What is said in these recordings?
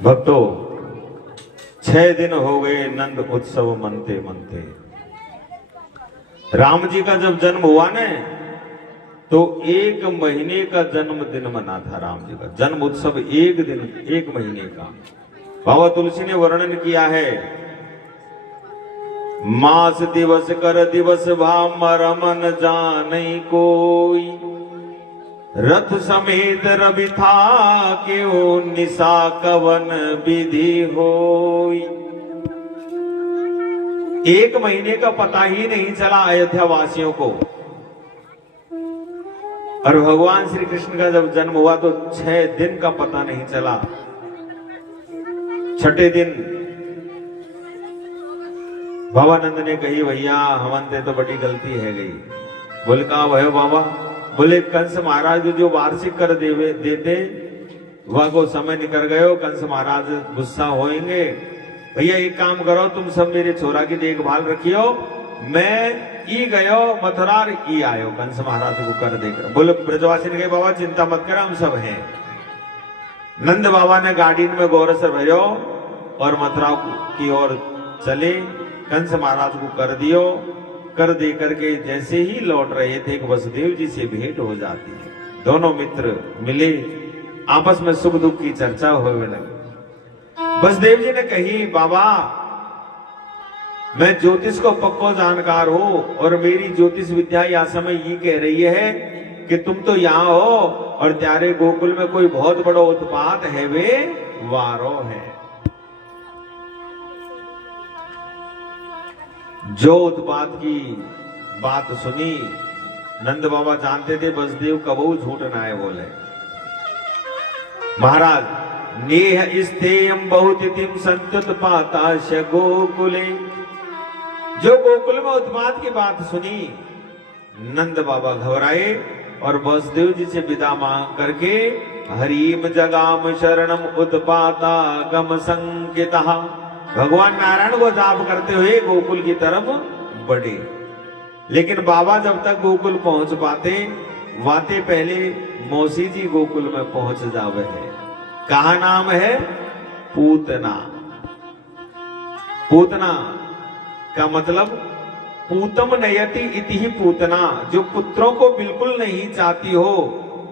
भक्तों 6 दिन हो गए नंद उत्सव मनते मनते। राम जी का जब जन्म हुआ न तो 1 महीने का जन्मदिन मना था। राम जी का जन्म उत्सव 1 दिन 1 महीने का। बाबा तुलसी ने वर्णन किया है, मास दिवस कर दिवस भामर मन जाने कोई, रथ समेत रवि था के ओ निशा कवन विधि होई। 1 महीने का पता ही नहीं चला अयोध्या वासियों को। और भगवान श्री कृष्ण का जब जन्म हुआ तो 6 दिन का पता नहीं चला। 6ठे दिन भवानंद ने कही, भैया हमन तो बड़ी गलती है गई। बोले कहा भयो बाबा? बोले कंस महाराज जो वार्षिक कर देते वह को समय निकल गयो, कंस महाराज गुस्सा होएंगे। भैया एक काम करो, तुम सब मेरे छोरा की देखभाल रखियो, मैं ई गयो मथुरा ई आयो कंस महाराज को कर देकर। बोले ब्रजवासी ने कहे, बाबा चिंता मत कर, हम सब हैं। नंद बाबा ने गाड़ी में गौर से भयो और मथुरा की ओर चले। कंस महाराज को कर दियो। कर दे करके जैसे ही लौट रहे थे कि वसुदेव जी से भेंट हो जाती है। दोनों मित्र मिले, आपस में सुख दुख की चर्चा होने लगी। वसुदेव जी ने कही, बाबा मैं ज्योतिष को पक्को जानकार हूं और मेरी ज्योतिष विद्या या समय ये कह रही है कि तुम तो यहां हो और त्यारे गोकुल में कोई बहुत बड़ा उत्पात है, वे वारो है। जो उत्पात की बात सुनी, नंद बाबा जानते थे वसुदेव कबहू झूठ ना है बोले। महाराज नेह स्थेयम बहुतिथिम संतुत्पाताश गोकुले। जो गोकुल में उत्पात की बात सुनी, नंद बाबा घबराए और वसुदेव जी से विदा मांग करके हरिम जगाम शरणम उत्पाता गम संकिता, भगवान नारायण को जाप करते हुए गोकुल की तरफ बढ़े। लेकिन बाबा जब तक गोकुल पहुंच पाते, वाते पहले मौसी जी गोकुल में पहुंच जावे है। कहा नाम है? पूतना। पूतना का मतलब पूतम नयति इति ही पूतना, जो पुत्रों को बिल्कुल नहीं चाहती हो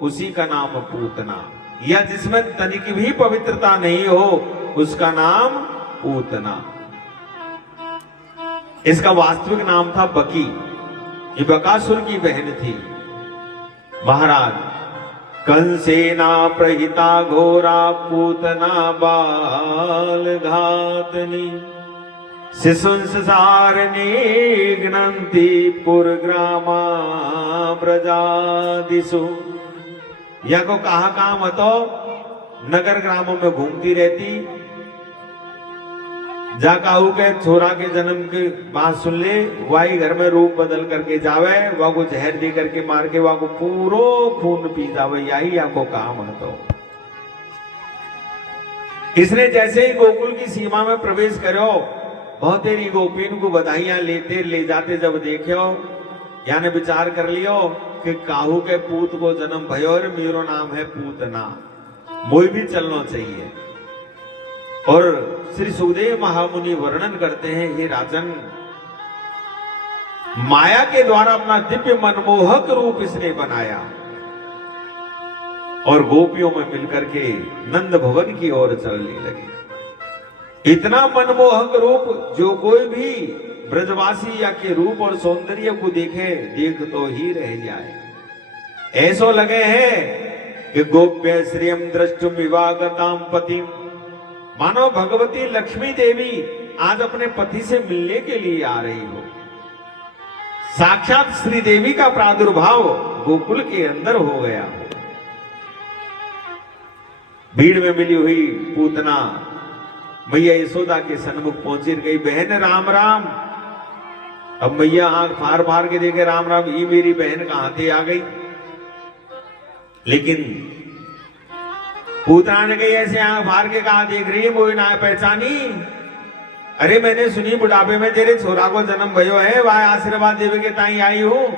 उसी का नाम पूतना, या जिसमें तनिक भी पवित्रता नहीं हो उसका नाम पूतना। इसका वास्तविक नाम था बकी। ये बकासुर की बहन थी। महाराज कंसेना प्रहिता घोरा पूतना बाल घातनी, शिशुंसारणी घ्नन्ति पुरग्रामा प्रजादिषु। या को कहा मतो नगर ग्रामों में घूमती रहती। जा काहू के छोरा के जन्म की बात सुन ले, वाई घर में रूप बदल करके जावे, वह को जहर दे करके मार के वह को पूरो खून पी जावे, यही आपको काम है। तो इसने जैसे ही गोकुल की सीमा में प्रवेश करो, बहुत तेरी गोपीन को बधाइयां लेते ले जाते जब देखो, यानी विचार कर लियो कि काहू के पूत को जन्म भयो और मेरो नाम है पूतना, मोई भी चलना चाहिए। और श्री सुखदेव महामुनि वर्णन करते हैं, हे राजन, माया के द्वारा अपना दिव्य मनमोहक रूप इसने बनाया और गोपियों में मिलकर के नंद भवन की ओर चलने लगी। इतना मनमोहक रूप जो कोई भी ब्रजवासी या के रूप और सौंदर्य को देखे देख तो ही रह जाए। ऐसो लगे हैं कि गोप्य श्रियम द्रष्टुम विवागताम पतिम, मानो भगवती लक्ष्मी देवी आज अपने पति से मिलने के लिए आ रही हो। साक्षात श्री देवी का प्रादुर्भाव गोकुल के अंदर हो गया। भीड़ में मिली हुई पूतना मैया यशोदा के सन्मुख पहुंची, गई, बहन राम राम। अब मैया आंख फार फार के देखे, राम राम, ये मेरी बहन कहां से आ गई। लेकिन पूतना ने कही, ऐसे आंख फार के कहा देख रही है, वो ना पहचानी। अरे मैंने सुनी बुढ़ापे में तेरे छोरा को जन्म भयो है, वह आशीर्वाद देवे के ताई आई हो।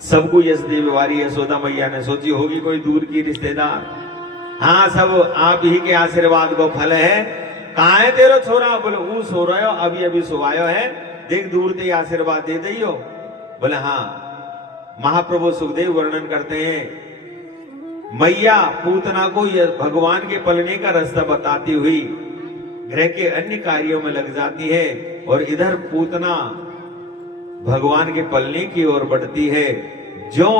सबको यश देवे वाली यशोदा मैया ने सोची होगी कोई दूर की रिश्तेदार। हाँ सब आप ही के आशीर्वाद को फल है। कहाँ है तेरो छोरा? बोले वो सो रहे हो, अभी अभी सोवायो है, देख दूर ते आशीर्वाद दे दियो। बोले हाँ। महाप्रभु सुखदेव वर्णन करते हैं, मैया पूतना को भगवान के पलने का रास्ता बताती हुई ग्रह के अन्य कार्यों में लग जाती है, और इधर पूतना भगवान के पलने की ओर बढ़ती है। जो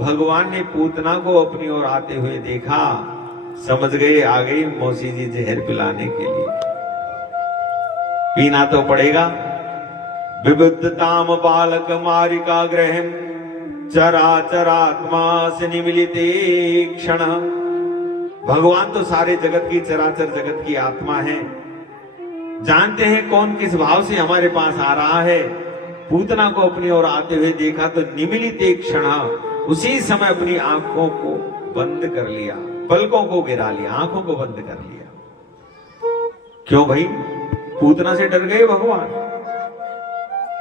भगवान ने पूतना को अपनी ओर आते हुए देखा, समझ गए आ गई मौसी जी जहर पिलाने के लिए। पीना तो पड़ेगा। विबुद्धताम बालक मारिका ग्रहम चराचरात्मा से निमिलिते क्षण। भगवान तो सारे जगत की, चराचर जगत की आत्मा है, जानते हैं कौन किस भाव से हमारे पास आ रहा है। पूतना को अपनी ओर आते हुए देखा तो निमिलित एक क्षण, उसी समय अपनी आंखों को बंद कर लिया, पलकों को गिरा लिया, आंखों को बंद कर लिया। क्यों भाई? पूतना से डर गए भगवान,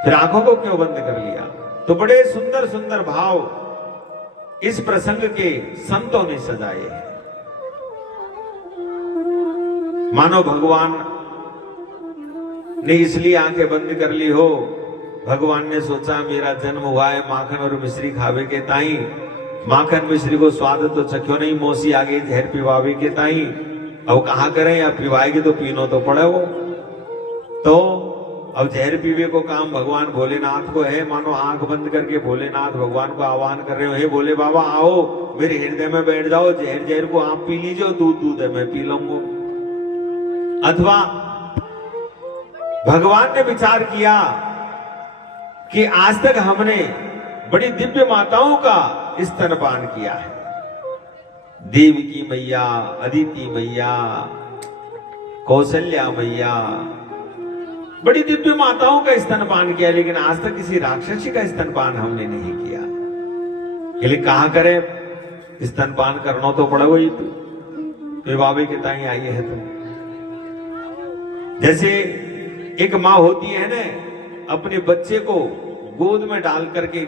फिर आंखों को क्यों बंद कर लिया? तो बड़े सुंदर सुंदर भाव इस प्रसंग के संतों ने सजाए हैं। मानो भगवान ने इसलिए आंखें बंद कर ली हो, भगवान ने सोचा मेरा जन्म हुआ है माखन और मिश्री खावे के ताई, माखन मिश्री को स्वाद तो चख्यो नहीं, मौसी आगे जहर पिवावे के ताई। अब कहा करें, या पिवाएगी तो पीनो तो पड़े वो। तो अब जहर पीवे को काम भगवान भोलेनाथ को है। मानो आंख बंद करके भोलेनाथ भगवान को आह्वान कर रहे हो, हे भोले बाबा आओ मेरे हृदय में बैठ जाओ, जहर जहर को आप पी लीजिए, दूध दूध है मैं पी लूंगा। अथवा भगवान ने विचार किया कि आज तक हमने बड़ी दिव्य माताओं का स्तनपान किया है, देवकी मैया, अदिति मैया, कौशल्या मैया, बड़ी दिव्य माताओं का स्तनपान किया, लेकिन आज तक किसी राक्षसी का स्तनपान हमने नहीं किया। लेकिन कहा करें, स्तनपान करना तो पड़ा वही तो बाबे के ताई आई है। तो जैसे एक माँ होती है ना, अपने बच्चे को गोद में डाल करके,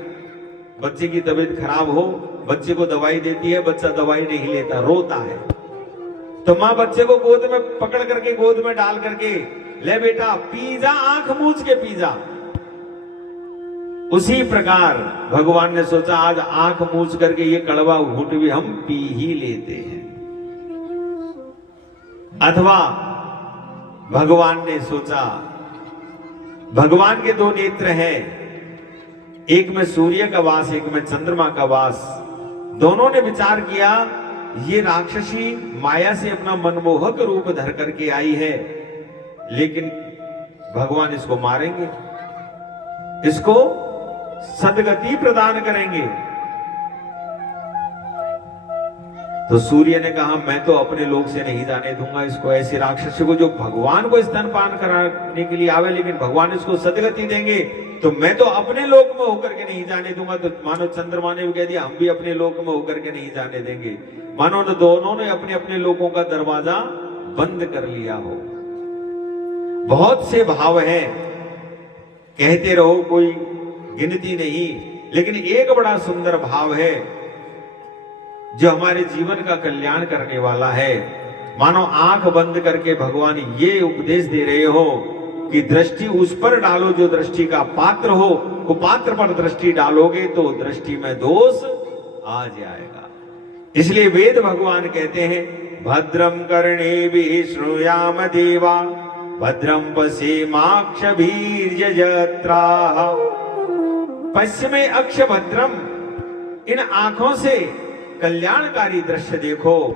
बच्चे की तबीयत खराब हो, बच्चे को दवाई देती है, बच्चा दवाई नहीं लेता, रोता है, तो माँ बच्चे को गोद में पकड़ करके, गोद में डाल करके, ले बेटा पी जा, आंख मूंझ के पी जा। उसी प्रकार भगवान ने सोचा आज आंख मूंझ करके ये कड़वा घूंट भी हम पी ही लेते हैं। अथवा भगवान ने सोचा, भगवान के दो नेत्र हैं, एक में सूर्य का वास, एक में चंद्रमा का वास। दोनों ने विचार किया ये राक्षसी माया से अपना मनमोहक रूप धर करके आई है, लेकिन भगवान इसको मारेंगे, इसको सदगति प्रदान करेंगे। तो सूर्य ने कहा मैं तो अपने लोक से नहीं जाने दूंगा इसको, ऐसे राक्षसी को जो भगवान को स्तनपान कराने के लिए आवे, लेकिन भगवान इसको सदगति देंगे, तो मैं तो अपने लोक में होकर के नहीं जाने दूंगा। तो मानो चंद्रमा ने भी कह दिया हम भी अपने लोक में होकर के नहीं जाने देंगे। मानो दोनों ने अपने अपने लोकों का दरवाजा बंद कर लिया हो। बहुत से भाव हैं, कहते रहो कोई गिनती नहीं, लेकिन एक बड़ा सुंदर भाव है जो हमारे जीवन का कल्याण करने वाला है। मानो आंख बंद करके भगवान ये उपदेश दे रहे हो कि दृष्टि उस पर डालो जो दृष्टि का पात्र हो, वो पात्र पर दृष्टि डालोगे तो दृष्टि में दोष आ जाएगा। इसलिए वेद भगवान कहते हैं भद्रम कर्णेभिः श्रूयाम देवा भद्रम पश्येमाक्षभिर्यजत्राः। पश्चिमे अक्ष भद्रम, इन आंखों से कल्याणकारी दृश्य देखो।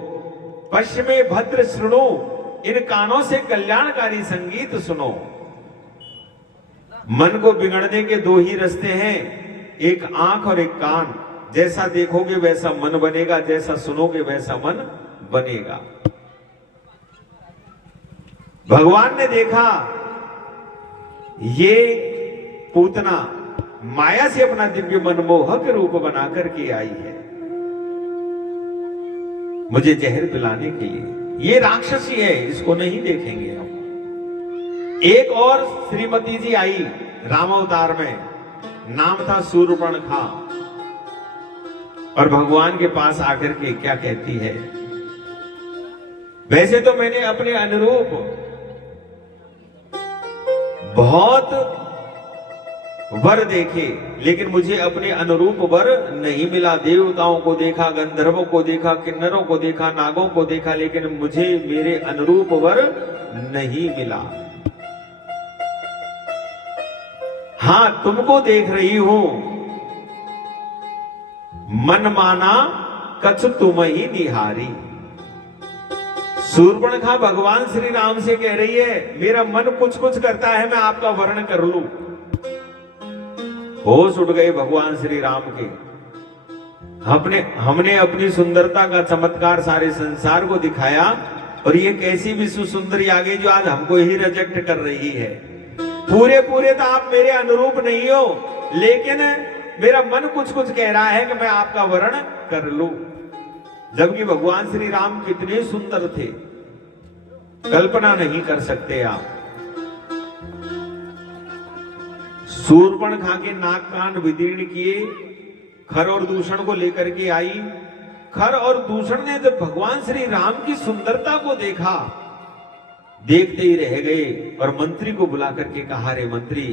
पश्चिमे भद्र सुनो, इन कानों से कल्याणकारी संगीत सुनो। मन को बिगड़ने के दो ही रास्ते हैं, एक आंख और एक कान। जैसा देखोगे वैसा मन बनेगा, जैसा सुनोगे वैसा मन बनेगा। भगवान ने देखा ये पूतना माया से अपना दिव्य मनमोहक रूप बनाकर के आई है मुझे जहर पिलाने के लिए। ये राक्षसी है, इसको नहीं देखेंगे हम। एक और श्रीमती जी आई रामावतार में, नाम था शूर्पणखा, और भगवान के पास आकर के क्या कहती है, वैसे तो मैंने अपने अनुरूप बहुत वर देखे, लेकिन मुझे अपने अनुरूप वर नहीं मिला। देवताओं को देखा, गंधर्वों को देखा, किन्नरों को देखा, नागों को देखा, लेकिन मुझे मेरे अनुरूप वर नहीं मिला। हां, तुमको देख रही हूं, मन माना कछु तुम ही निहारी। शूर्पणखा भगवान श्री राम से कह रही है, मेरा मन कुछ कुछ करता है, मैं आपका वर्ण कर लूं। होश उठ गए भगवान श्री राम के। हमने अपनी सुंदरता का चमत्कार सारे संसार को दिखाया, और ये कैसी विश्व सुंदरी आ गई जो आज हमको ही रिजेक्ट कर रही है। पूरे तो आप मेरे अनुरूप नहीं हो, लेकिन मेरा मन कुछ कुछ कह रहा है कि मैं आपका वर्ण कर लूं। जबकि भगवान श्री राम कितने सुंदर थे, कल्पना नहीं कर सकते आप। शूर्पणखा के नाक कान विदीर्ण किए, खर और दूषण को लेकर के आई। खर और दूषण ने जब भगवान श्री राम की सुंदरता को देखा, देखते ही रह गए और मंत्री को बुला करके कहा, रे मंत्री,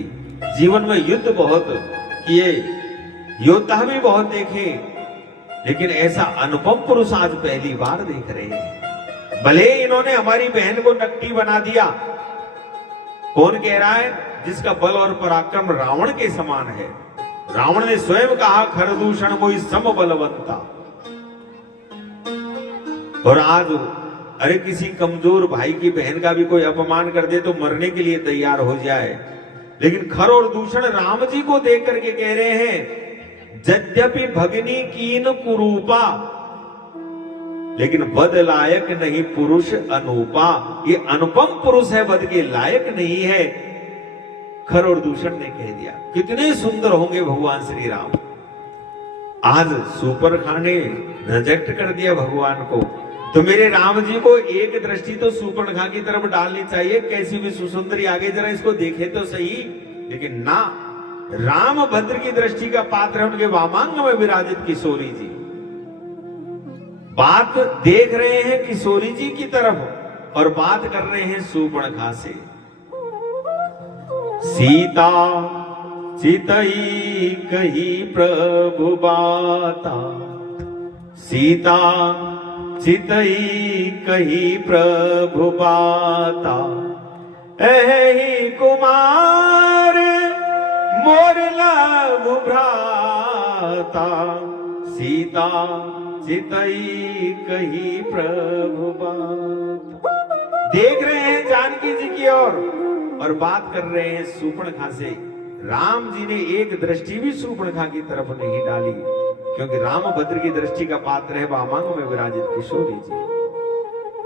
जीवन में युद्ध बहुत किए, योद्धा भी बहुत देखे, लेकिन ऐसा अनुपम पुरुष आज पहली बार देख रहे हैं। भले इन्होंने हमारी बहन को नकटी बना दिया। कौन कह रहा है? जिसका बल और पराक्रम रावण के समान है। रावण ने स्वयं कहा, खरदूषण मोहि सम बलवंता। और आज अरे किसी कमजोर भाई की बहन का भी कोई अपमान कर दे तो मरने के लिए तैयार हो जाए, लेकिन खर और दूषण राम जी को देख करके कह रहे हैं, यद्यपि भगनी कीन कुरूपा, लेकिन वध लायक नहीं पुरुष अनूपा। ये अनुपम पुरुष है, वध के लायक नहीं है। खर और दूषण ने कह दिया। कितने सुंदर होंगे भगवान श्री राम। आज शूर्पणखा ने रिजेक्ट कर दिया भगवान को, तो मेरे राम जी को एक दृष्टि तो शूर्पणखा की तरफ डालनी चाहिए। कैसी भी सुंदरी आगे जरा इसको देखे तो सही, लेकिन ना, राम भद्र की दृष्टि का पात्र है उनके वामांग में विराजित किशोरी जी। बात देख रहे हैं किशोरी जी की तरफ और बात कर रहे हैं शूर्पणखा से। सीता चितई कही प्रभु बाता, सीता चितई कही प्रभु बाता, एहि कुमार मोर लघु भ्राता, सीता चितई कही प्रभु बाता। देख रहे हैं जानकी जी की ओर और बात कर रहे हैं शूर्पणखा से। राम जी ने एक दृष्टि भी शूर्पणखा की तरफ नहीं डाली, क्योंकि राम भद्र की दृष्टि का पात्र है वामांग में विराजित किशोरी जी।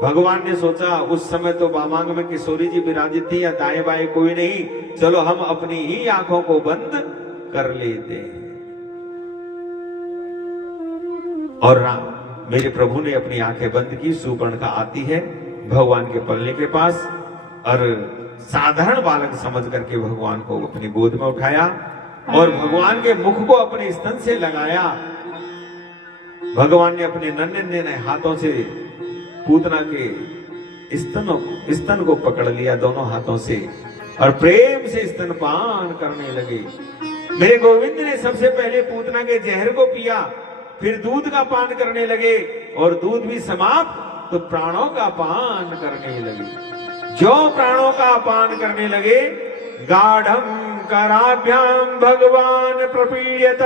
भगवान ने सोचा उस समय तो वामांग में किशोरी जी विराजित थी, या दाएं बाएं कोई नहीं, चलो हम अपनी ही आंखों को बंद कर लेते हैं। और राम मेरे प्रभु ने अपनी आंखें बंद की। शूर्पणखा आती है भगवान के पल्ले के पास और साधारण बालक समझ करके भगवान को अपनी गोद में उठाया और भगवान के मुख को अपने स्तन से लगाया। भगवान ने अपने नन्हे हाथों से पूतना के स्तन को पकड़ लिया दोनों हाथों से और प्रेम से स्तनपान करने लगे। मेरे गोविंद ने सबसे पहले पूतना के जहर को पिया, फिर दूध का पान करने लगे और दूध भी समाप्त तो प्राणों का पान करने लगे। जो प्राणों का पान करने लगे, गाढ़म कराभ्याम भगवान प्रपीड्यत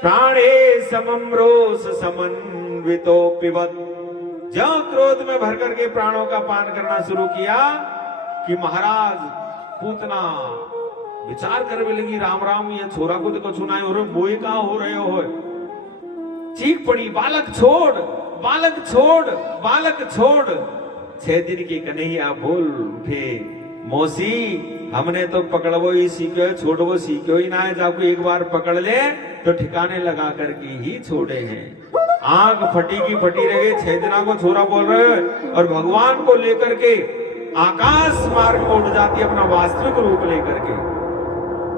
प्राणे समम रोष समन्वितो पिबत। जो क्रोध में भर करके प्राणों का पान करना शुरू किया कि महाराज पूतना विचार करने लगी, राम राम ये छोरा को देखो सुनाए हो रहे, मोए कहां हो रहे हो। चीख पड़ी, बालक छोड़, बालक छोड़, बालक छोड़। 6 दिन की कन्हैया बोल उठे, मौसी हमने तो पकड़वो ही सीखो, छोड़वो सीखो ही ना है। जाको एक बार पकड़ ले तो ठिकाने लगा करके ही छोड़े हैं। आंख फटी की फटी रह गई। 6 दिना को छोरा बोल रहे और भगवान को लेकर के आकाश मार्ग को उड़ जाती है अपना वास्तविक रूप लेकर के।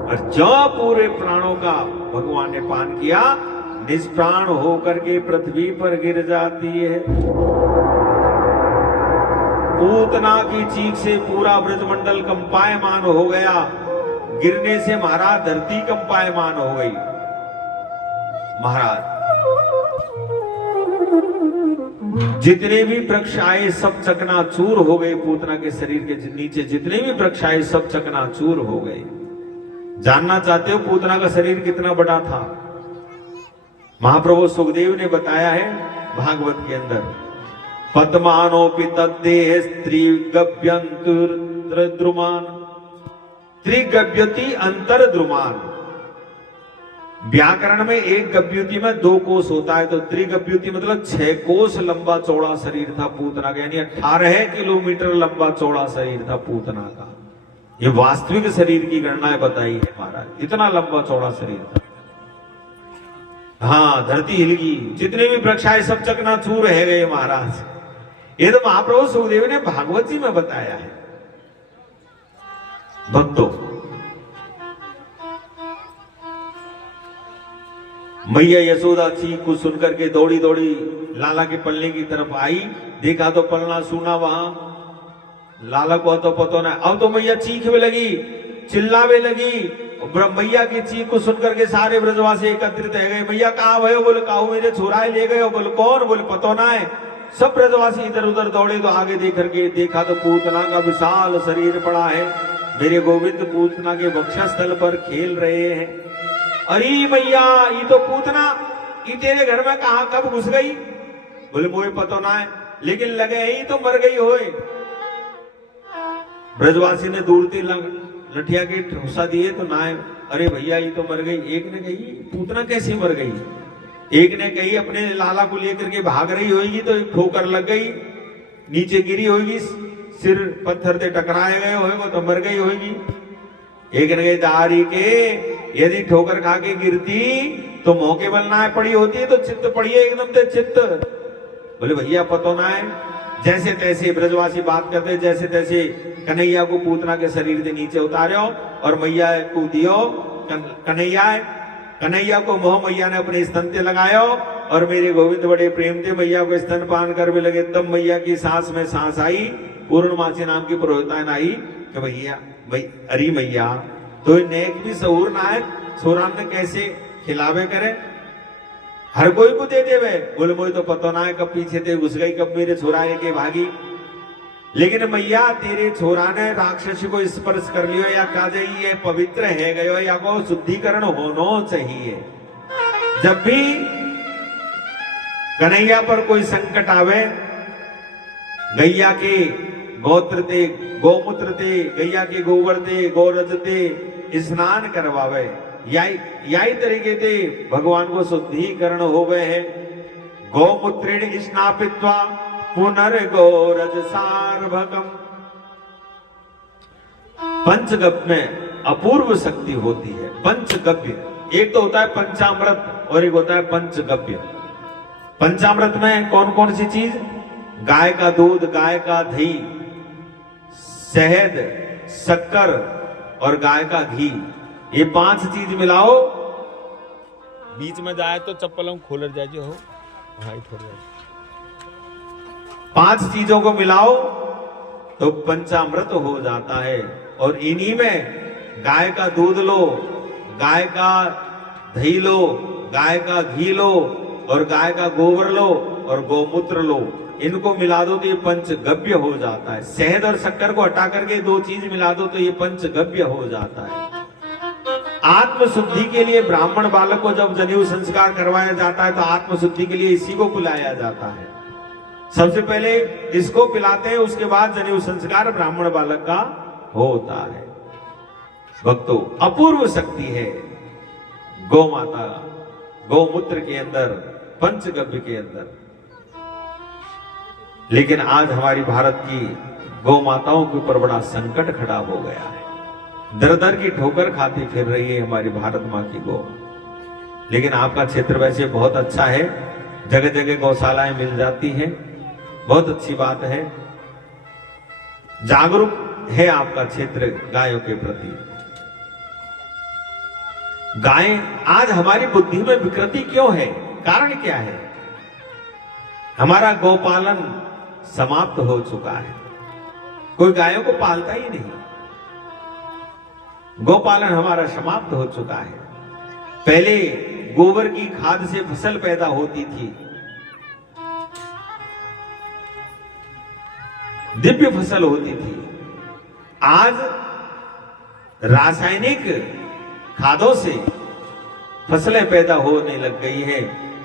और जो पूरे प्राणों का भगवान ने पान किया, निष्प्राण होकर के पृथ्वी पर गिर जाती है। पूतना की चीख से पूरा ब्रजमंडल कंपायमान हो गया। गिरने से महाराज धरती कंपायमान हो गई। महाराज जितने भी वृक्ष आए सब चकनाचूर हो गए। पूतना के शरीर के नीचे जितने भी वृक्ष आए सब चकनाचूर हो गए। जानना चाहते हो पूतना का शरीर कितना बड़ा था? महाप्रभु सुखदेव ने बताया है भागवत के अंदर, पद्मानोपि तद्देह त्रिगभ्यंतुर्द्रुमान त्रिगभ्यति अंतर्द्रुमान। व्याकरण में एक गभ्युति में 2 कोस होता है, तो त्रिगभ्युति मतलब 6 कोस लंबा चौड़ा शरीर था पूतना का, यानी 18 किलोमीटर लंबा चौड़ा शरीर था पूतना का। ये वास्तविक शरीर की गणनाएं बताई है महाराज, इतना लंबा चौड़ा शरीर था। हाँ, धरती हिल गई, जितने भी वृक्ष आए सब चकनाचूर रह गए महाराज। ये तो महाप्रभु सुखदेव ने भागवत जी में बताया है। भक्तों, मैया यशोदा चीख को सुनकर के दौड़ी दौड़ी लाला के पलने की तरफ आई। देखा तो पलना सुना वहां, लाला को तो पता ना। अब तो मैया चीखने लगी, चिल्लावे लगी। मैया की चीख को सुनकर के सारे ब्रजवासी एकत्रित रह गए। मैया कहाँ भयो? बोले काहू मेरे छोराए ले गए। बोले कौन? बोले पतो ना है। सब ब्रजवासी इधर उधर दौड़े तो आगे देख करके देखा तो पूतना का विशाल शरीर पड़ा है। मेरे गोविंद पूतना के वक्षस्थल पर खेल रहे हैं। अरे मैया, ये तो पूतना, ये तेरे घर में कहा कब घुस गई? बोले मुझे पतो ना है, लेकिन लगे ही तो मर गई होए। ब्रजवासी ने दूर से लठिया के ठूसा दिए तो ना है। अरे भैया, ये तो मर गई। एक ने कही पूतना कैसे मर गई? एक ने कही अपने लाला को लेकर के भाग रही होगी तो ठोकर लग गई, नीचे गिरी होगी, सिर पत्थर से टकराए गए होगा तो मर गई होगी। एक ने कही दारी के यदि ठोकर खा के गिरती तो मौके बल ना पड़ी होती तो चित्त पड़ी है एकदम से चित्त। बोले भैया पतो ना है। जैसे तैसे ब्रजवासी बात करते, जैसे तैसे कन्हैया को पूतना के शरीर से नीचे उतारो और मैया को दियो। कन्हैया को मोह मैया ने अपने स्तन से लगायो और मेरे गोविंद बड़े प्रेम से मैया को स्तन पान कर भी लगे। तब मैया की सांस में सांस आई। पूर्णमासी नाम की पुरोहिता आई कि भैया अरे मैया तो नेक भी सहूर ना है, छोरा ने कैसे खिलावे करे, हर कोई को दे देवे। बोले मुझे तो पता ना है कब पीछे ते घुस गई, कब मेरे छोरा के भागी। लेकिन मैया तेरे छोरा ने राक्षस को स्पर्श कर लियो या कहा जाइए पवित्र है गयो या को शुद्धिकरण होना चाहिए। जब भी कन्हैया पर कोई संकट आवे, गैया के गोत्र ते गोमूत्र ते गैया के गोबर ते गोरज ते स्नान करवावे, यही तरीके से भगवान को शुद्धिकरण हो गए हैं। गौमूत्रेण स्नापित्वा पुनर्गोरज सार्वकम। पंचगव्य में अपूर्व शक्ति होती है। पंचगव्य, एक तो होता है पंचामृत और एक होता है पंचगव्य। पंचामृत में कौन कौन सी चीज? गाय का दूध, गाय का दही, शहद, शक्कर और गाय का घी, ये 5 चीज मिलाओ। बीच में जाए तो चप्पलों खोल जाए हो, हाइट हो जाए। 5 चीजों को मिलाओ तो पंचामृत हो जाता है। और इन्हीं में गाय का दूध लो, गाय का दही लो, गाय का घी लो और गाय का गोबर लो और गौमूत्र लो। इनको मिला दो तो ये पंचगव्य हो जाता है। शहद और शक्कर को हटा करके 2 चीज मिला दो तो ये पंचगव्य हो जाता है। आत्मशुद्धि के लिए ब्राह्मण बालक को जब जनेऊ संस्कार करवाया जाता है तो आत्मशुद्धि के लिए इसी को पिलाया जाता है। सबसे पहले इसको पिलाते हैं, उसके बाद जनेऊ संस्कार ब्राह्मण बालक का होता है। भक्तों, अपूर्व शक्ति है गौ माता, गौमूत्र के अंदर, पंचगव्य के अंदर। लेकिन आज हमारी भारत की गौ माताओं के ऊपर बड़ा संकट खड़ा हो गया है। दर दर की ठोकर खाती फिर रही है हमारी भारत माँ की गौ। लेकिन आपका क्षेत्र वैसे बहुत अच्छा है, जगह जगह गौशालाएं मिल जाती हैं, बहुत अच्छी बात है। जागरूक है आपका क्षेत्र गायों के प्रति। गायें आज हमारी बुद्धि में विकृति क्यों है? कारण क्या है? हमारा गौपालन समाप्त हो चुका है। कोई गायों को पालता ही नहीं। गोपालन हमारा समाप्त हो चुका है। पहले गोबर की खाद से फसल पैदा होती थी, दिव्य फसल होती थी। आज रासायनिक खादों से फसलें पैदा होने लग गई है।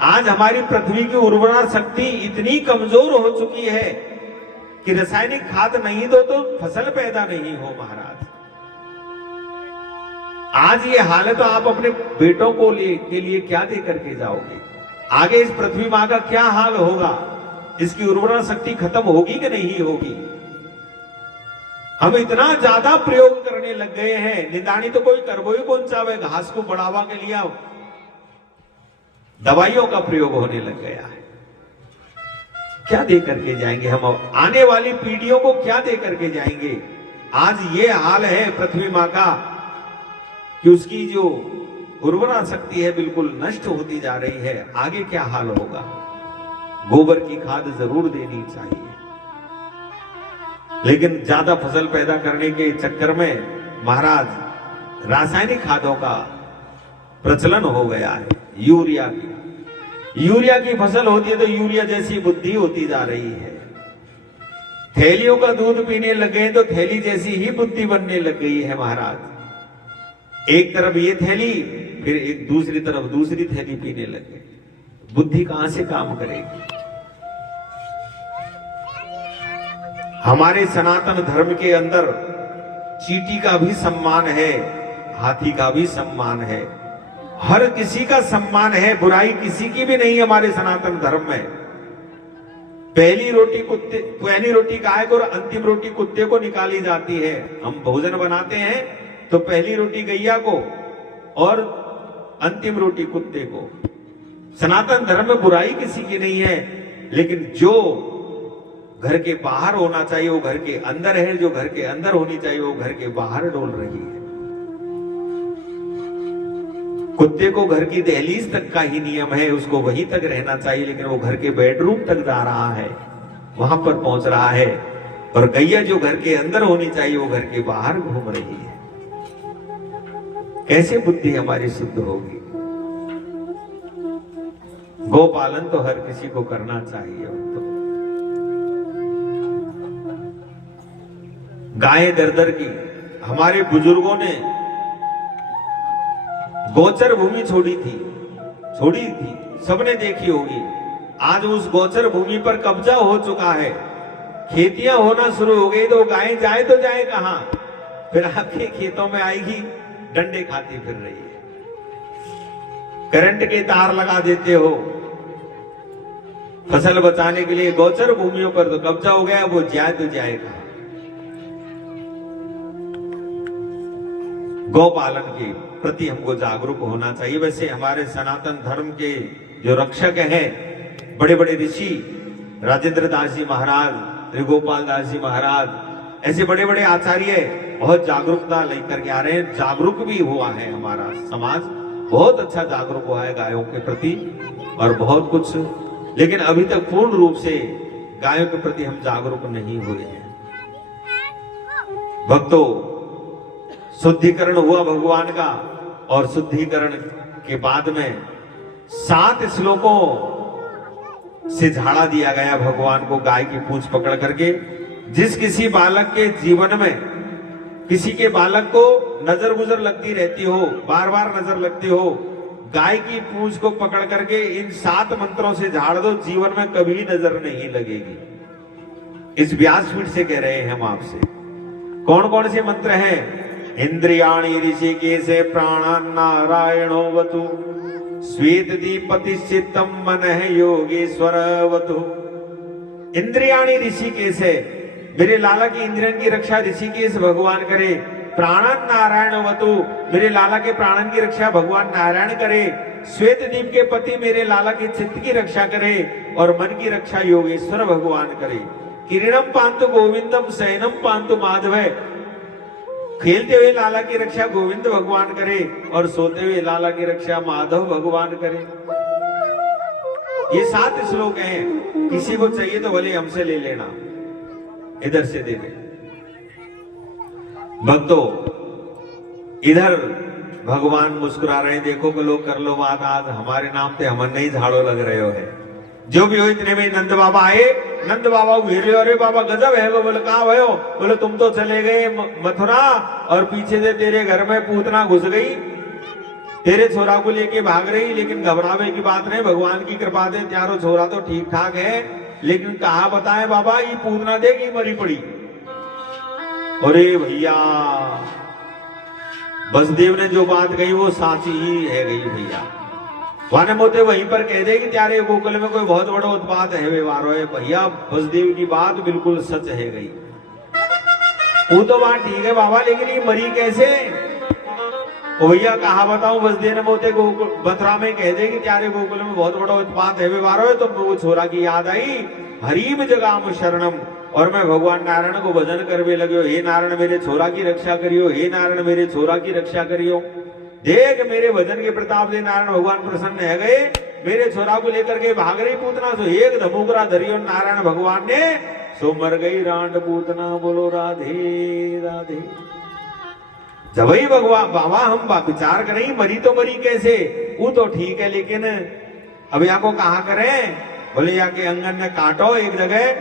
आज हमारी पृथ्वी की उर्वरा शक्ति इतनी कमजोर हो चुकी है कि रासायनिक खाद नहीं दो तो फसल पैदा नहीं हो महाराज। आज ये हाल है तो आप अपने बेटों को के लिए क्या दे करके जाओगे? आगे इस पृथ्वी मां का क्या हाल होगा? इसकी उर्वरा शक्ति खत्म होगी कि नहीं होगी? हम इतना ज्यादा प्रयोग करने लग गए हैं, निदानी तो कोई करबो ही कौन चाहे, घास को बढ़ावा के लिए दवाइयों का प्रयोग होने लग गया है। क्या दे करके जाएंगे हम? आने वाली पीढ़ियों को क्या दे करके जाएंगे? आज ये हाल है पृथ्वी मां का कि उसकी जो उर्वरा शक्ति है बिल्कुल नष्ट होती जा रही है। आगे क्या हाल होगा? गोबर की खाद जरूर देनी चाहिए, लेकिन ज्यादा फसल पैदा करने के चक्कर में महाराज रासायनिक खादों का प्रचलन हो गया है। यूरिया की फसल होती है तो यूरिया जैसी बुद्धि होती जा रही है। थैलियों का दूध पीने लगे तो थैली जैसी ही बुद्धि बनने लग गई है महाराज। एक तरफ ये थैली, फिर एक दूसरी तरफ दूसरी थैली पीने लगे। बुद्धि कहां से काम करेगी? हमारे सनातन धर्म के अंदर चींटी का भी सम्मान है, हाथी का भी सम्मान है, हर किसी का सम्मान है, बुराई किसी की भी नहीं हमारे सनातन धर्म में। पहली रोटी गाय को और अंतिम रोटी कुत्ते को निकाली जाती है। हम भोजन बनाते हैं तो पहली रोटी गैया को और अंतिम रोटी कुत्ते को। सनातन धर्म में बुराई किसी की नहीं है, लेकिन जो घर के बाहर होना चाहिए वो घर के अंदर है, जो घर के अंदर होनी चाहिए वो घर के बाहर डोल रही है। कुत्ते को घर की दहलीज तक का ही नियम है, उसको वहीं तक रहना चाहिए, लेकिन वो घर के बेडरूम तक जा रहा है, वहां पर पहुंच रहा है। और गैया जो घर के अंदर होनी चाहिए वो घर के बाहर घूम रही है। कैसे बुद्धि हमारी शुद्ध होगी? गोपालन तो हर किसी को करना चाहिए। तो गाय दर दर की हमारे बुजुर्गों ने गोचर भूमि छोड़ी थी, सबने देखी होगी। आज उस गोचर भूमि पर कब्जा हो चुका है, खेतियां होना शुरू हो गई, तो गाय जाए तो जाए कहां? फिर आपके खेतों में आएगी, डंडे खाती फिर रही है। करंट के तार लगा देते हो फसल बचाने के लिए, गोचर भूमियों पर तो कब्जा हो गया, वो जाए तो जाए कहां? गौपालन के प्रति हमको जागरूक होना चाहिए। वैसे हमारे सनातन धर्म के जो रक्षक हैं, बड़े बड़े ऋषि, राजेंद्र दास जी महाराज, त्रिगोपाल दास जी महाराज, ऐसे बड़े बड़े आचार्य बहुत जागरूकता लेकर के आ रहे हैं। जागरूक भी हुआ है हमारा समाज, बहुत अच्छा जागरूक हुआ है गायों के प्रति और बहुत कुछ, लेकिन अभी तक पूर्ण रूप से गायों के प्रति हम जागरूक नहीं हुए हैं। भक्तों, शुद्धिकरण हुआ भगवान का, और शुद्धिकरण के बाद में 7 श्लोकों से झाड़ा दिया गया भगवान को गाय की पूंछ पकड़ करके। जिस किसी बालक के जीवन में किसी के बालक को नजर गुजर लगती रहती हो, बार बार नजर लगती हो, गाय की पूंछ को पकड़ करके इन 7 मंत्रों से झाड़ दो, जीवन में कभी नजर नहीं लगेगी। इस व्यासपीठ से कह रहे हैं हम आपसे। कौन कौन से मंत्र हैं? इंद्रियाणि ऋषिकेश प्राणान्नारायणो वतु, श्वेत दीपति चित्तम मनः योगेश्वरवतु। इंद्रियाणि ऋषिकेश है, मेरे लाला की इंद्रियन की रक्षा ऋषिकेश भगवान करे। प्राणन नारायण वतु, मेरे लाला के प्राणन की रक्षा भगवान नारायण करे। श्वेत दीप के पति मेरे लाला के चित्त की रक्षा करे और मन की रक्षा योगेश्वर भगवान करे। किरणम पांतु गोविंदम शयनम पांतु माधव, खेलते हुए लाला की रक्षा गोविंद भगवान करे और सोते हुए लाला की रक्षा माधव भगवान करे। ये 7 श्लोक हैं, किसी को चाहिए तो भले हमसे ले लेना, इधर से दे दे। भक्तों, इधर भगवान मुस्कुरा रहे हैं, देखो कि लोग कर लो बात, आज हमारे नाम पे हमन नहीं झाड़ो लग रहे हो है। जो भी हो इतने में नंद बाबा आए, नंद बाबा घेरे, अरे बाबा गजब है वो। बोले कहाँ भयो? बोले तुम तो चले गए मथुरा और पीछे से तेरे घर में पूतना घुस गई, तेरे छोरा को लेके भाग रही, लेकिन घबरावे की बात नहीं, भगवान की कृपा से चारों छोरा तो ठीक ठाक है, लेकिन कहा बताए बाबा ये पूतना देगी मरी पड़ी। अरे भैया, बसदेव ने जो बात कही वो साची ही है गई भैया। वाने मोते वहीं पर कह दे कि त्यारे गोकुल में कोई बहुत बड़ा उत्पात है व्यवहार है भैया, बसदेव की बात बिल्कुल सच है गई। वो तो बात ठीक है बाबा, लेकिन ये मरी कैसे? भैया कहा बताऊं, बसदेव ने मोते मथुरा में कह दे कि त्यारे गोकुल में बहुत बड़ा उत्पात है व्यवहार है, तो वो छोरा की याद आई, हरीम जगाम शरणम, और मैं भगवान नारायण को भजन करवे लगे, हे नारायण मेरे छोरा की रक्षा करियो, हे नारायण मेरे छोरा की रक्षा करियो। देख मेरे भजन के प्रताप से नारायण भगवान प्रसन्न है गए, मेरे छोरा को लेकर के भाग रही पूतना, सो एक धमुकरा धरियो नारायण भगवान ने, सो मर गई रांड पूतना। बोलो राधे राधे। जब ही भगवान बाबा हम विचार करें मरी तो मरी कैसे, वो तो ठीक है, लेकिन अब या को कहा करें? बोले या के अंगन में काटो एक जगह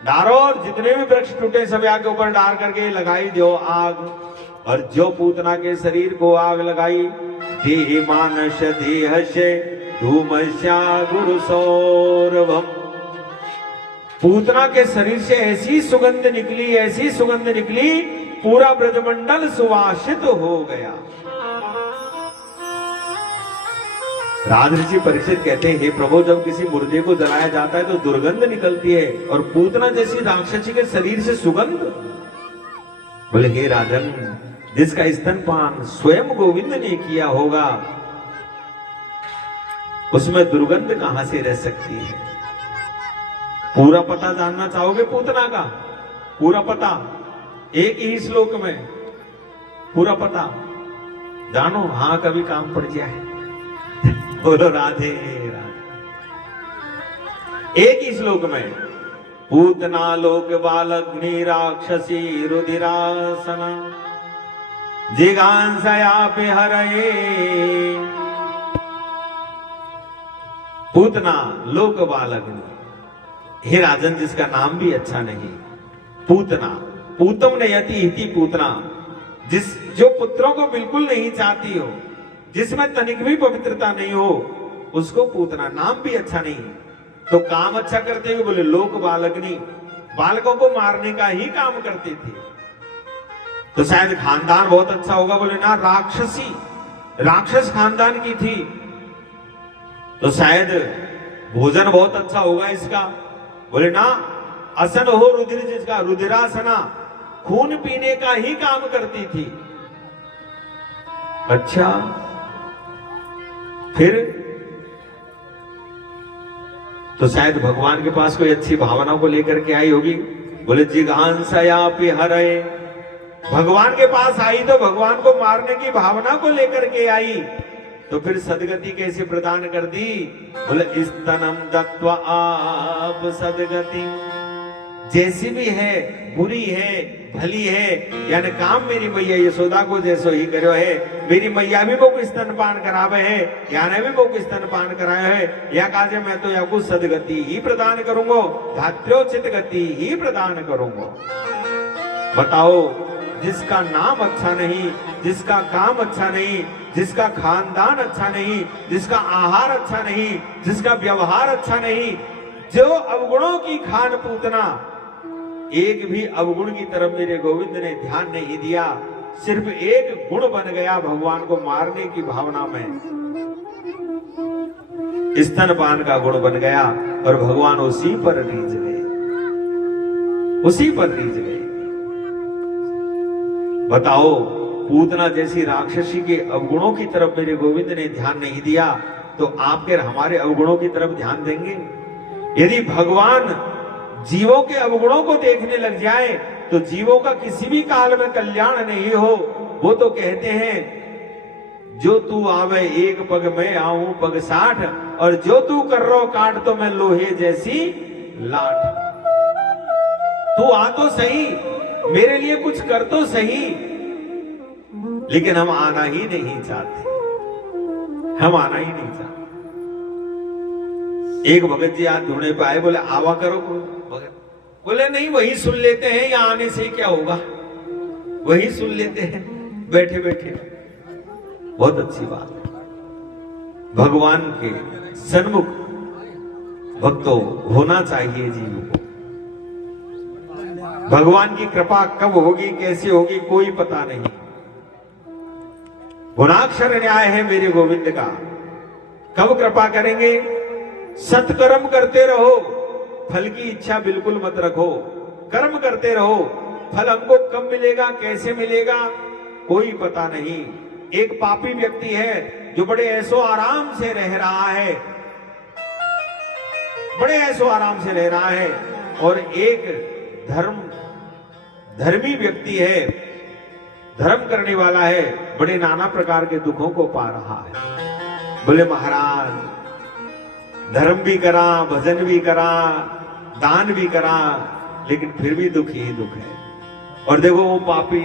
डारो, और जितने भी वृक्ष टूटे सब या के ऊपर डार करके लगाई दो आग, और जो पूतना के शरीर को आग लगाई, देह मानस देह से धूमस्या गुरु सौरभम। पूतना के शरीर से ऐसी सुगंध निकली, ऐसी सुगंध निकली, पूरा ब्रजमंडल सुवासित हो गया। राजऋषि परीक्षित कहते हैं, हे प्रभु, जब किसी मुर्दे को जलाया जाता है तो दुर्गंध निकलती है, और पूतना जैसी राक्षसी के शरीर से सुगंध। बोले हे राजन, जिसका स्तनपान स्वयं गोविंद ने किया होगा, उसमें दुर्गंध कहां से रह सकती है? पूरा पता जानना चाहोगे पूतना का? पूरा पता एक ही श्लोक में पूरा पता जानो, हाँ कभी काम पड़ जाए। बोलो राधे राधे। एक ही श्लोक में, पूतना लोक बालग्नि राक्षसी रुधिरासना जिगांसयापि हरये। पूतना लोक बालग्नि, हे राजन जिसका नाम भी अच्छा नहीं, पूतना, पूतम नयति इति पूतना, जो पुत्रों को बिल्कुल नहीं चाहती हो, जिसमें तनिक भी पवित्रता नहीं हो, उसको पूतना, नाम भी अच्छा नहीं, तो काम अच्छा करते हुए बोले लोक बालग्नि, बालकों को मारने का ही काम करते थे, तो शायद खानदान बहुत अच्छा होगा। बोले ना, राक्षसी, राक्षस खानदान की थी, तो शायद भोजन बहुत अच्छा होगा इसका। बोले ना, असन हो रुधिर जिसका, रुधिरासना, खून पीने का ही काम करती थी। अच्छा, फिर तो शायद भगवान के पास कोई अच्छी भावना को लेकर के आई होगी। बोले जिघांसयापि हरये, भगवान के पास आई तो भगवान को मारने की भावना को लेकर के आई, तो फिर सदगति कैसे प्रदान कर दी? बोले स्तनम दत्वा आप सदगति, जैसी भी है, बुरी है, भली है, यानी काम मेरी मैया यशोदा को जैसो ही करो है, मेरी मैया भी वो स्तनपान करावे है, यानी भी वो स्तनपान कराया है, या काजे मैं तो या कुछ सदगति ही प्रदान करूंगा, धात्र्योचित गति ही प्रदान करूंगा। बताओ, जिसका नाम अच्छा नहीं, जिसका काम अच्छा नहीं, जिसका खानदान अच्छा नहीं, जिसका आहार अच्छा नहीं, जिसका व्यवहार अच्छा नहीं, जो अवगुणों की खान पूतना, एक भी अवगुण की तरफ मेरे गोविंद ने ध्यान नहीं दिया, सिर्फ एक गुण बन गया भगवान को मारने की भावना में, स्तनपान का गुण बन गया, और भगवान उसी पर रीझ गए, उसी पर रीझ गए। बताओ, पूतना जैसी राक्षसी के अवगुणों की तरफ मेरे गोविंद ने ध्यान नहीं दिया, तो आपके हमारे अवगुणों की तरफ ध्यान देंगे? यदि भगवान जीवों के अवगुणों को देखने लग जाए तो जीवों का किसी भी काल में कल्याण नहीं हो। वो तो कहते हैं, जो तू आवे एक पग मैं आऊं पग 60, और जो तू कर रो काट तो मैं लोहे जैसी लाठ। तू आ तो सही, मेरे लिए कुछ कर तो सही, लेकिन हम आना ही नहीं चाहते, हम आना ही नहीं चाहते। एक भगत जी आज ढूंढने पे आए, बोले आवा करो। भगत बोले नहीं, वही सुन लेते हैं, यहां आने से क्या होगा, वही सुन लेते हैं बैठे बैठे। बहुत अच्छी बात है, भगवान के सन्मुख भक्तों होना चाहिए जीव को। भगवान की कृपा कब होगी, कैसे होगी, कोई पता नहीं। गुणाक्षर न्याय है मेरे गोविंद का, कब कृपा करेंगे। सत्कर्म करते रहो, फल की इच्छा बिल्कुल मत रखो, कर्म करते रहो। फल हमको कब मिलेगा, कैसे मिलेगा, कोई पता नहीं। एक पापी व्यक्ति है जो बड़े ऐसो आराम से रह रहा है, बड़े ऐसो आराम से रह रहा है, और एक धर्मी व्यक्ति है, धर्म करने वाला है, बड़े नाना प्रकार के दुखों को पा रहा है। बोले महाराज, धर्म भी करा, भजन भी करा, दान भी करा, लेकिन फिर भी दुख ही दुख है। और देखो वो पापी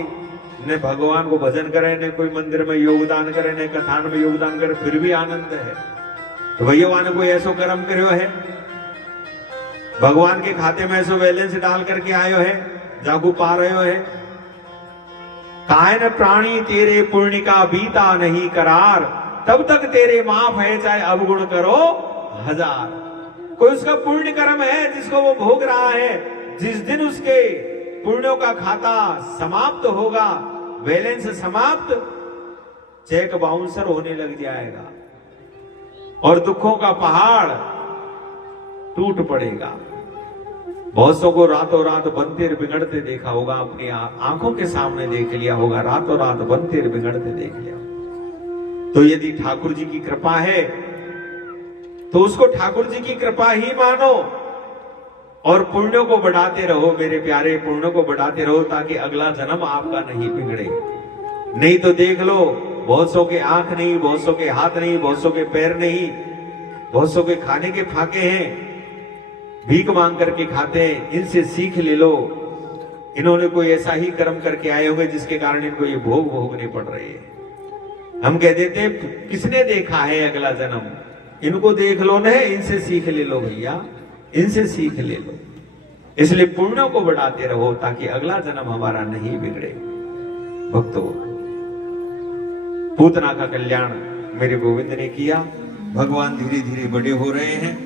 ने भगवान को भजन करे, ने कोई मंदिर में योगदान करे, ने कथान में योगदान करे, फिर भी आनंद है। तो भैया ने कोई ऐसो कर्म करो है, भगवान के खाते में ऐसो बैलेंस डाल करके आयो है, जागू पा रहे है। कायन प्राणी तेरे पुण्य का बीता नहीं करार, तब तक तेरे माफ है चाहे अवगुण करो हजार। कोई उसका पुण्य कर्म है जिसको वो भोग रहा है, जिस दिन उसके पुण्यों का खाता समाप्त होगा, बैलेंस समाप्त, चेक बाउंसर होने लग जाएगा और दुखों का पहाड़ टूट पड़ेगा। बहुत सौ को रातों रात बनते बिगड़ते देखा होगा, अपनी आंखों के सामने देख लिया होगा, रातों रात बनते बिगड़ते देख लिया। तो यदि ठाकुर जी की कृपा है तो उसको ठाकुर जी की कृपा ही मानो और पुण्यों को बढ़ाते रहो मेरे प्यारे, पुण्यों को बढ़ाते रहो ताकि अगला जन्म आपका नहीं बिगड़े। नहीं तो देख लो, बहुत सौ के आंख नहीं, बहुत सौ के हाथ नहीं, बहुत सौ के पैर नहीं, बहुत सौ के खाने के फाके हैं, भीख मांग करके खाते हैं। इनसे सीख ले लो, इन्होंने कोई ऐसा ही कर्म करके आए होंगे जिसके कारण इनको ये भोग भोगने पड़ रहे हैं। हम कह देते हैं किसने देखा है अगला जन्म, इनको देख लो ना, इनसे सीख ले लो भैया, इनसे सीख ले लो। इसलिए पुण्यों को बढ़ाते रहो ताकि अगला जन्म हमारा नहीं बिगड़े। भक्तों, पूतना का कल्याण मेरे गोविंद ने किया, भगवान धीरे धीरे बड़े हो रहे हैं।